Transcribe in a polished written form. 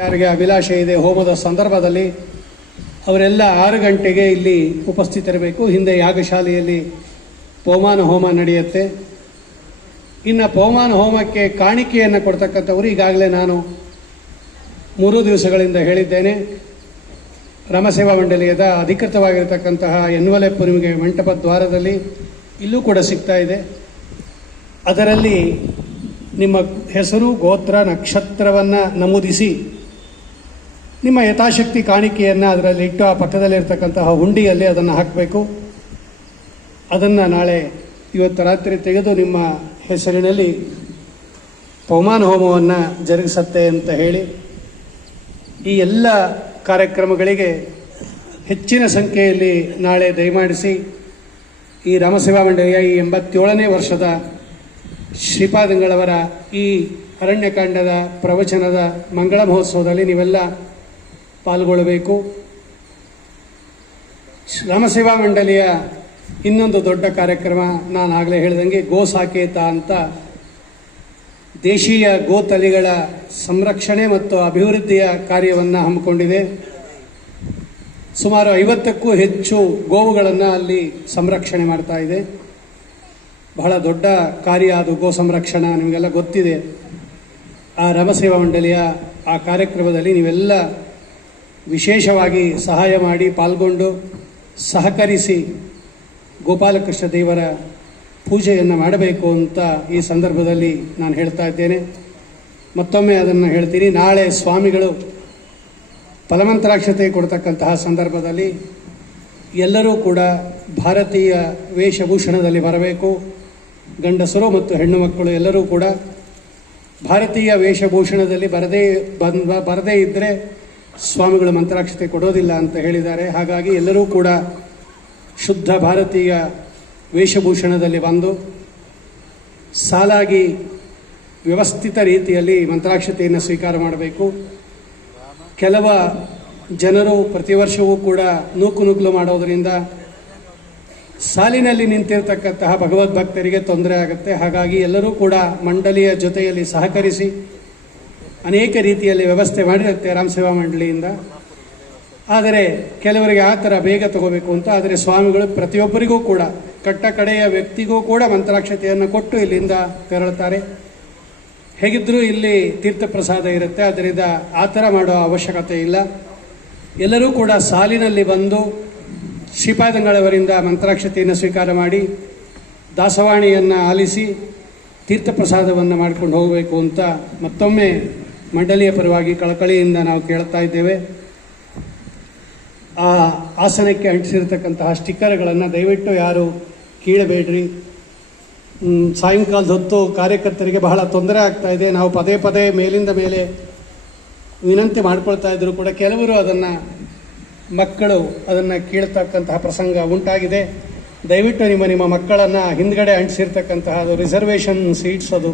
ಯಾರಿಗೆ ಅಭಿಲಾಷೆ ಇದೆ ಹೋಮದ ಸಂದರ್ಭದಲ್ಲಿ ಅವರೆಲ್ಲ 6 ಗಂಟೆಗೆ ಇಲ್ಲಿ ಉಪಸ್ಥಿತರಿರಬೇಕು. ಹಿಂದೆ ಯಾಗಶಾಲೆಯಲ್ಲಿ ಪವಮಾನ ಹೋಮ ನಡೆಯುತ್ತೆ. ಇನ್ನು ಪವಮಾನ ಹೋಮಕ್ಕೆ ಕಾಣಿಕೆಯನ್ನು ಕೊಡ್ತಕ್ಕಂಥವರು ಈಗಾಗಲೇ ನಾನು 3 ದಿವಸಗಳಿಂದ ಹೇಳಿದ್ದೇನೆ. ರಾಮಸೇವಾ ಮಂಡಳಿಯದ ಅಧಿಕೃತವಾಗಿರತಕ್ಕಂತಹ ಎನ್ವಲೆಪ್ ನಿಮಗೆ ಮಂಟಪ ದ್ವಾರದಲ್ಲಿ ಇಲ್ಲೂ ಕೂಡ ಸಿಗ್ತಾ ಇದೆ. ಅದರಲ್ಲಿ ನಿಮ್ಮ ಹೆಸರು, ಗೋತ್ರ, ನಕ್ಷತ್ರವನ್ನು ನಮೂದಿಸಿ ನಿಮ್ಮ ಯಥಾಶಕ್ತಿ ಕಾಣಿಕೆಯನ್ನು ಅದರಲ್ಲಿ ಇಟ್ಟು ಆ ಪಕ್ಕದಲ್ಲಿರ್ತಕ್ಕಂತಹ ಹುಂಡಿಯಲ್ಲಿ ಅದನ್ನು ಹಾಕಬೇಕು. ಅದನ್ನು ನಾಳೆ ಇವತ್ತು ರಾತ್ರಿ ತೆಗೆದು ನಿಮ್ಮ ಹೆಸರಿನಲ್ಲಿ ಪವಮಾನ ಹೋಮವನ್ನು ಜರುಗಿಸತ್ತೆ ಅಂತ ಹೇಳಿ ಈ ಎಲ್ಲ ಕಾರ್ಯಕ್ರಮಗಳಿಗೆ ಹೆಚ್ಚಿನ ಸಂಖ್ಯೆಯಲ್ಲಿ ನಾಳೆ ದಯಮಾಡಿಸಿ ಈ ರಾಮಸೇವಾ ಮಂಡಳಿಯ ಈ 87ನೇ ವರ್ಷದ ಶ್ರೀಪಾದಂಗಳವರ ಈ ಅರಣ್ಯಕಾಂಡದ ಪ್ರವಚನದ ಮಂಗಳ ಮಹೋತ್ಸವದಲ್ಲಿ ನೀವೆಲ್ಲ ಪಾಲ್ಗೊಳ್ಳಬೇಕು. ರಾಮಸೇವಾ ಮಂಡಳಿಯ ಇನ್ನೊಂದು ದೊಡ್ಡ ಕಾರ್ಯಕ್ರಮ ನಾನು ಆಗಲೇ ಹೇಳಿದಂಗೆ ಗೋ ಸಾಕೇತ ಅಂತ ದೇಶೀಯ ಗೋತಳಿಗಳ ಸಂರಕ್ಷಣೆ ಮತ್ತು ಅಭಿವೃದ್ಧಿಯ ಕಾರ್ಯವನ್ನು ಹಮ್ಮಿಕೊಂಡಿದೆ. ಸುಮಾರು 50ಕ್ಕೂ ಹೆಚ್ಚು ಗೋವುಗಳನ್ನು ಅಲ್ಲಿ ಸಂರಕ್ಷಣೆ ಮಾಡ್ತಾ ಇದೆ. ಬಹಳ ದೊಡ್ಡ ಕಾರ್ಯ ಅದು ಗೋ ಸಂರಕ್ಷಣಾ, ನಿಮಗೆಲ್ಲ ಗೊತ್ತಿದೆ. ಆ ರಾಮಸೇವಾ ಮಂಡಳಿಯ ಆ ಕಾರ್ಯಕ್ರಮದಲ್ಲಿ ನೀವೆಲ್ಲ ವಿಶೇಷವಾಗಿ ಸಹಾಯ ಮಾಡಿ ಪಾಲ್ಗೊಂಡು ಸಹಕರಿಸಿ ಗೋಪಾಲಕೃಷ್ಣ ದೇವರ ಪೂಜೆಯನ್ನು ಮಾಡಬೇಕು ಅಂತ ಈ ಸಂದರ್ಭದಲ್ಲಿ ನಾನು ಹೇಳ್ತಾ ಇದ್ದೇನೆ. ಮತ್ತೊಮ್ಮೆ ಅದನ್ನು ಹೇಳ್ತೀನಿ. ನಾಳೆ ಸ್ವಾಮಿಗಳು ಫಲಮಂತ್ರಾಕ್ಷತೆ ಕೊಡ್ತಕ್ಕಂತಹ ಸಂದರ್ಭದಲ್ಲಿ ಎಲ್ಲರೂ ಕೂಡ ಭಾರತೀಯ ವೇಷಭೂಷಣದಲ್ಲಿ ಬರಬೇಕು. ಗಂಡಸರು ಮತ್ತು ಹೆಣ್ಣು ಮಕ್ಕಳು ಎಲ್ಲರೂ ಕೂಡ ಭಾರತೀಯ ವೇಷಭೂಷಣದಲ್ಲಿ ಬರದೇ ಇದ್ದರೆ ಸ್ವಾಮಿಗಳು ಮಂತ್ರಾಕ್ಷತೆ ಕೊಡೋದಿಲ್ಲ ಅಂತ ಹೇಳಿದ್ದಾರೆ. ಹಾಗಾಗಿ ಎಲ್ಲರೂ ಕೂಡ ಶುದ್ಧ ಭಾರತೀಯ ವೇಷಭೂಷಣದಲ್ಲಿ ಬಂದು ಸಾಲಾಗಿ ವ್ಯವಸ್ಥಿತ ರೀತಿಯಲ್ಲಿ ಮಂತ್ರಾಕ್ಷತೆಯನ್ನು ಸ್ವೀಕಾರ ಮಾಡಬೇಕು. ಕೆಲವ ಜನರು ಪ್ರತಿ ವರ್ಷವೂ ಕೂಡ ನೂಕುನುಗ್ಗಲು ಮಾಡೋದರಿಂದ ಸಾಲಿನಲ್ಲಿ ನಿಂತಿರತಕ್ಕಂತಹ ಭಗವದ್ಭಕ್ತರಿಗೆ ತೊಂದರೆ ಆಗುತ್ತೆ. ಹಾಗಾಗಿ ಎಲ್ಲರೂ ಕೂಡ ಮಂಡಳಿಯ ಜೊತೆಯಲ್ಲಿ ಸಹಕರಿಸಿ ಅನೇಕ ರೀತಿಯಲ್ಲಿ ವ್ಯವಸ್ಥೆ ಮಾಡಿರುತ್ತೆ ರಾಮಸೇವಾ ಮಂಡಳಿಯಿಂದ. ಆದರೆ ಕೆಲವರಿಗೆ ಆ ಥರ ಬೇಗ ತಗೋಬೇಕು ಅಂತ, ಆದರೆ ಸ್ವಾಮಿಗಳು ಪ್ರತಿಯೊಬ್ಬರಿಗೂ ಕೂಡ ಕಟ್ಟ ಕಡೆಯ ವ್ಯಕ್ತಿಗೂ ಕೂಡ ಮಂತ್ರಾಕ್ಷತೆಯನ್ನು ಕೊಟ್ಟು ಇಲ್ಲಿಂದ ತೆರಳುತ್ತಾರೆ. ಹೇಗಿದ್ದರೂ ಇಲ್ಲಿ ತೀರ್ಥ ಪ್ರಸಾದ ಇರುತ್ತೆ, ಅದರಿಂದ ಆ ಥರ ಮಾಡೋ ಅವಶ್ಯಕತೆ ಇಲ್ಲ. ಎಲ್ಲರೂ ಕೂಡ ಸಾಲಿನಲ್ಲಿ ಬಂದು ಶ್ರೀಪಾದಂಗಳವರಿಂದ ಮಂತ್ರಾಕ್ಷತೆಯನ್ನು ಸ್ವೀಕಾರ ಮಾಡಿ ದಾಸವಾಣಿಯನ್ನು ಆಲಿಸಿ ತೀರ್ಥ ಪ್ರಸಾದವನ್ನು ಮಾಡಿಕೊಂಡು ಹೋಗಬೇಕು ಅಂತ ಮತ್ತೊಮ್ಮೆ ಮಂಡಳಿಯ ಪರವಾಗಿ ಕಳಕಳಿಯಿಂದ ನಾವು ಕೇಳ್ತಾ ಇದ್ದೇವೆ. ಆ ಆಸನಕ್ಕೆ ಅಂಟಿಸಿರ್ತಕ್ಕಂತಹ ಸ್ಟಿಕ್ಕರ್ಗಳನ್ನು ದಯವಿಟ್ಟು ಯಾರು ಕೀಳಬೇಡ್ರಿ. ಸಾಯಂಕಾಲದ ಹೊತ್ತು ಕಾರ್ಯಕರ್ತರಿಗೆ ಬಹಳ ತೊಂದರೆ ಆಗ್ತಾ ಇದೆ. ನಾವು ಪದೇ ಪದೇ ಮೇಲಿಂದ ಮೇಲೆ ವಿನಂತಿ ಮಾಡ್ಕೊಳ್ತಾ ಇದ್ದರೂ ಕೂಡ ಕೆಲವರು ಮಕ್ಕಳು ಅದನ್ನು ಕೀಳ್ತಕ್ಕಂತಹ ಪ್ರಸಂಗ ಉಂಟಾಗಿದೆ. ದಯವಿಟ್ಟು ನಿಮ್ಮ ಮಕ್ಕಳನ್ನು ಹಿಂದ್ಗಡೆ ಅಂಟಿಸಿರ್ತಕ್ಕಂತಹ ಅದು ರಿಸರ್ವೇಷನ್ ಸೀಟ್ಸ್ ಅದು